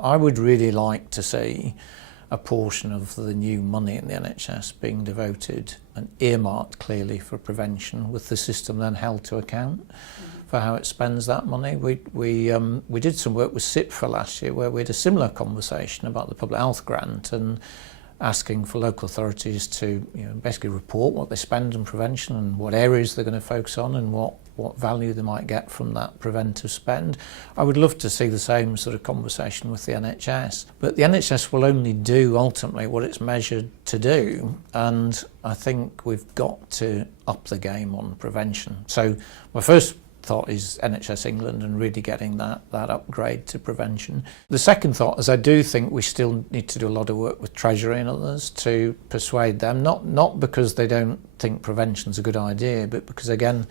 I would really like to see a portion of the new money in the NHS being devoted and earmarked clearly for prevention, with the system then held to account for how it spends that money. We did some work with CIPFA last year where we had a similar conversation about the public health grant and asking for local authorities to basically report what they spend on prevention and what areas they're going to focus on and what value they might get from that preventive spend. I would love to see the same sort of conversation with the NHS. But the NHS will only do ultimately what it's measured to do, and I think we've got to up the game on prevention. So my first thought is NHS England and really getting that upgrade to prevention. The second thought is I do think we still need to do a lot of work with Treasury and others to persuade them, not because they don't think prevention's a good idea, but because again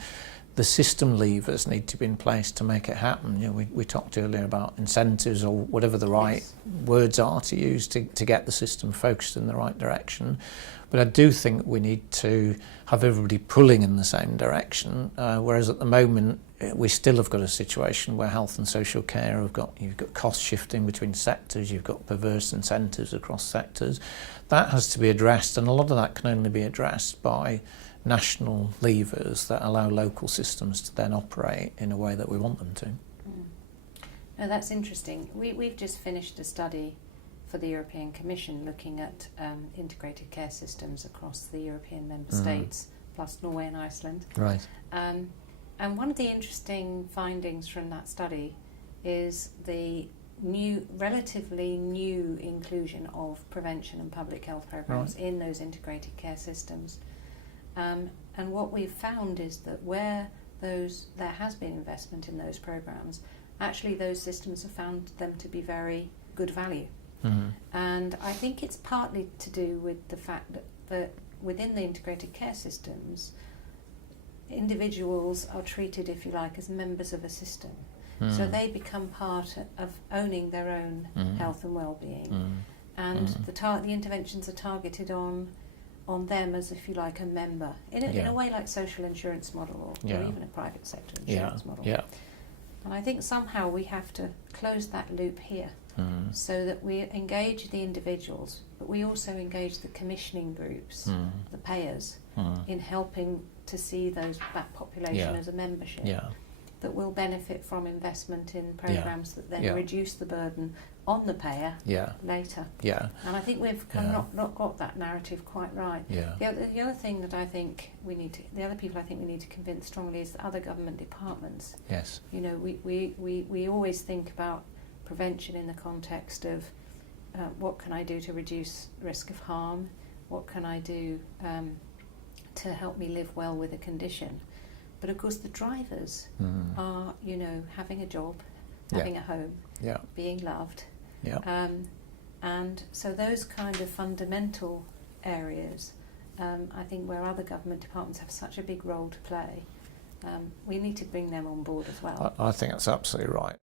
the system levers need to be in place to make it happen. We talked earlier about incentives or whatever the right words are to use to get the system focused in the right direction. But I do think we need to have everybody pulling in the same direction, whereas at the moment we still have got a situation where health and social care you've got cost shifting between sectors, you've got perverse incentives across sectors. That has to be addressed, and a lot of that can only be addressed by national levers that allow local systems to then operate in a way that we want them to. No, that's interesting. We've just finished a study for the European Commission looking at integrated care systems across the European member states, plus Norway and Iceland. Right. And one of the interesting findings from that study is the relatively new inclusion of prevention and public health programs in those integrated care systems. And what we've found is that where there has been investment in those programs, actually those systems have found them to be very good value. And I think it's partly to do with the fact that within the integrated care systems, individuals are treated, if you like, as members of a system. So they become part of owning their own health and well-being. And the interventions are targeted on them as, if you like, a member, in a way like social insurance model or even a private sector insurance model. And I think somehow we have to close that loop here so that we engage the individuals, but we also engage the commissioning groups, the payers, in helping to see that population as a membership that will benefit from investment in programs that then reduce the burden on the payer later. And I think we've not got that narrative quite right. The other thing that I think the other people I think we need to convince strongly is the other government departments. Yes. We always think about prevention in the context of what can I do to reduce risk of harm, what can I do to help me live well with a condition. But of course the drivers are, having a job, having a home, being loved. And so those kind of fundamental areas, I think where other government departments have such a big role to play, we need to bring them on board as well. I think that's absolutely right.